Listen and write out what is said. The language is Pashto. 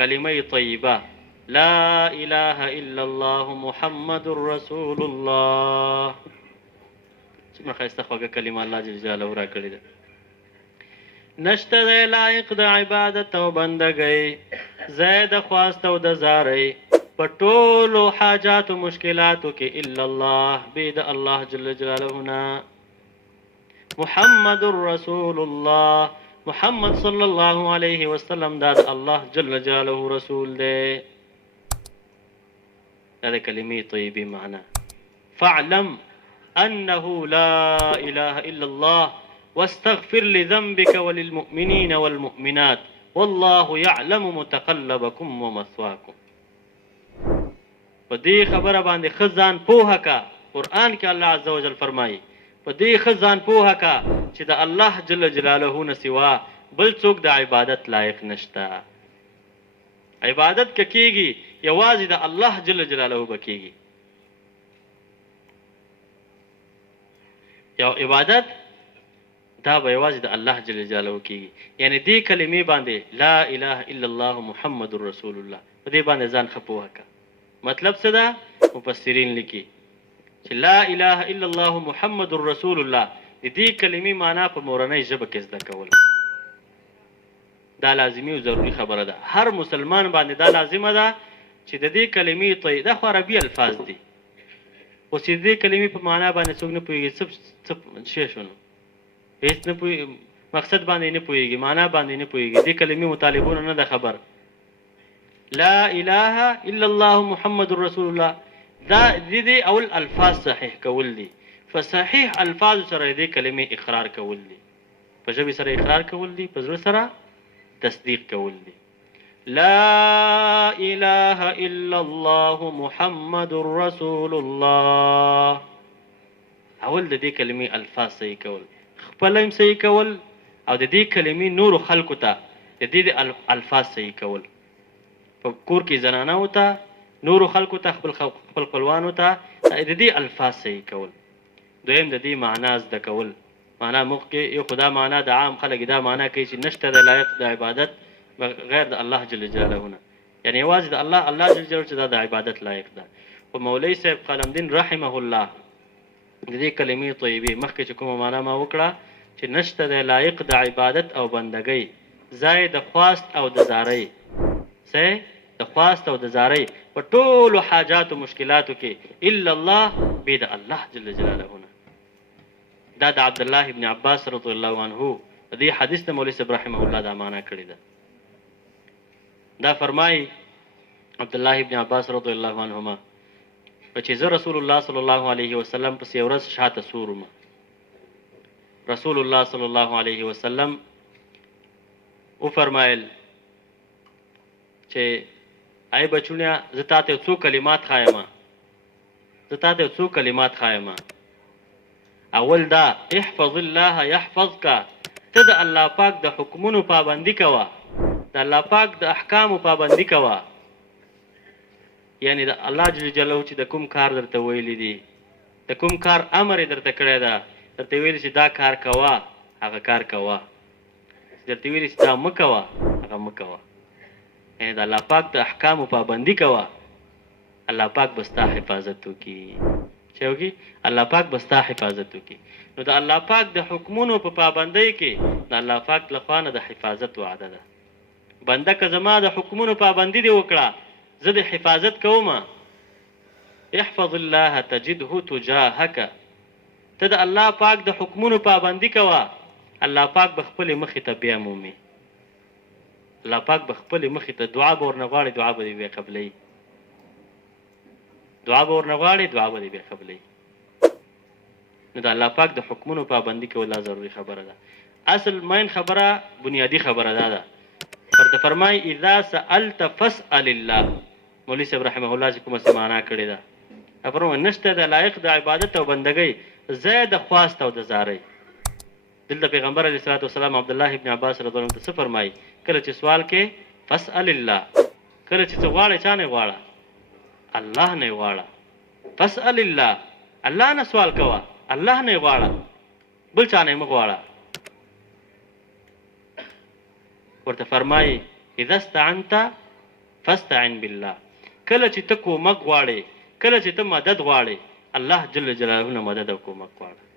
کلمه طیبه لا اله الا الله محمد رسول الله. څومره ښایسته خوږه کلمه الله جل جلاله را کړې ده. نشته دی لایق د عبادت او بندګۍ ځای د خواست او د زارۍ په ټولو حاجاتو مشکلاتو کې الا الله بې د الله جل جلاله نه. محمد رسول الله محمد صلی الله علیه وسلم دا د الله جل جلاله رسول دی. دا د کلمې طیبې معنا. فاعلم انه لا اله الا الله واستغفر لذنبك وللمؤمنين والمؤمنات والله يعلم متقلبكم ومثواكم. په دې خبره باندې ښه ځان پوهه کا. قرآن کې الله عز وجل فرمایي په دې ښه ځان پوهه کا چې د الله جل جلاله نه سوا بل څوک د عبادت لایق نشته. عبادت که کېږي یوازې د الله جل جلاله به کېږي. یو عبادت دا به یوازې د الله جل جلاله کېږي. یعنی دې کلمې باندې لا اله الا الله محمد رسول الله په دې باندې ځان ښه پوهه کا. مطلب څه ده؟ مفسرین لیکي چې لا اله الا الله محمد رسول الله د دې کلمې معنا په مورنۍ ژبه کې زده کول. دا لازمي او ضروري خبره ده. هر مسلمان باندې دا لازمه ده چې د دې کلمې طی دا خو عربي الفاظ دي. اوس د دې کلمې په معنا باندې څوک نه پوهېږي څه شی شنو هېڅ نه پوهېږي مقصد باندې نه پوهېږي معنا باندې نه پوهېږي. دې کلمې مطالبونه نه ده خبر. لا اله الا الله محمد رسول الله دا دې اول الفاظ صحیح کول دي. فصحیح الفاظ سره دې کلمې اقرار کول دي. په ژبې سره اقرار کول دي، په زړه سره تصدیق کول دي. لا اله الا الله محمد رسول الله. اول د دې کلمې الفاظ صحیح کول، خپل هم صحیح کول او د دې کلمې نورو خلکو ته د دې الفاظ صحیح کول. په کور کې زنانو ته نورو خلکو ته خپل خپلوانو ته د دې الفاظ صحیح کول. دویم د دې معنا زده کول. معنا موږ کې یو خدا معنا د عام خلک دا معنا کوي چې نشته د لایق د عبادت غیر د الله جل جلاله نه. یعنی یوازې د الله جل جلاله چې دا د عبادت لایق ده. خو مولوی صاحب قلمدین رحمه الله د دې کلمې طیبې مخکې چې کومه معنا ما وکړه چې نشته د لایق د عبادت او بندګۍ ځای د خواست او د زارۍ ځای د خواست او د زارۍ په ټولو حاجاتو مشکلاتو کې الا الله بې د الله جل جلاله نه. دا د عبدالله ابن عباس رضی الله عنه د دې حدیث د مولوی صاحب رحمه الله دا معنا کړې ده. دا فرمایي عبدالله ابن عباس رضی الله عنهما چې زه رسول الله صلی الله علیه وسلم پسې یو ورځ شاته سور وم. رسول الله صلی الله علیه وسلم وفرمایل چې ای بچونیا زه تاته څو کلمات ښایم. زه تاته څو کلمات ښایم. اول دا احفظ الله يحفظك. ته د الله پاک د حکمونو پابندي کوه، د الله پاک د احکامو پابندي کوه. یعنی د الله جل جلاله چې د کوم کار درته ویلی دي، د کوم کار امر یې درته کړی ده، درته ویلي چې دا کار کوه هغه کار کوه، درته ویلي چې دا مه کوه هغه مه کوه. یعنی د الله پاک د احکامو پابندي کوه. الله پاک به ستا حفاظت وکړي. چې وکړي الله پاک به ستا حفاظت وکړي. نو د الله پاک د حکمونو په پابندۍ کې د الله پاک لخوا نه د حفاظت وعده ده. بنده که زما د حکمونو پابندي دې وکړه زه د حفاظت کوم. احفظ الله تجده تجاهک. ته د الله پاک د حکمونو پابندي کوه، الله پاک به خپلې مخې ته بیا مومي. الله پاک به خپلې مخې ته دعا به ورنه غواړي، دعا به دې بیا قبلوي. دعا به ورنه غواړي، دعا به دې بیا قبلوي. نو د الله پاک د حکمونو پابندي کول دا ضروري خبره ده. اصل مین خبره بنیادی خبره ده. ورته فرمایي اذا سألت فاسأل الله. مولوی صاحب رحمه الله چې کومه څه معنا کړې ده فرمایي نشته د لایق د عبادت او بندګۍ ځای د خواست او د زارۍ. دلته پیغمبر علیه الصلاة والسلام عبدالله ابن عباس رضی الله عنه څه فرمایي کله چې سوال کې فاسأل الله، کله چې څه غواړې چا نه غواړه الله نه غواړه. فاسأل الله، الله نه سوال کوه، الله نه غواړه، بل چا نه مه غواړه. ورته فرمایي اذا استعنت فاستعن بالله. کله چې ته کومک غواړې، کله چې ته مدد غواړې، الله جل جلاله نه مدد او کومک غواړه.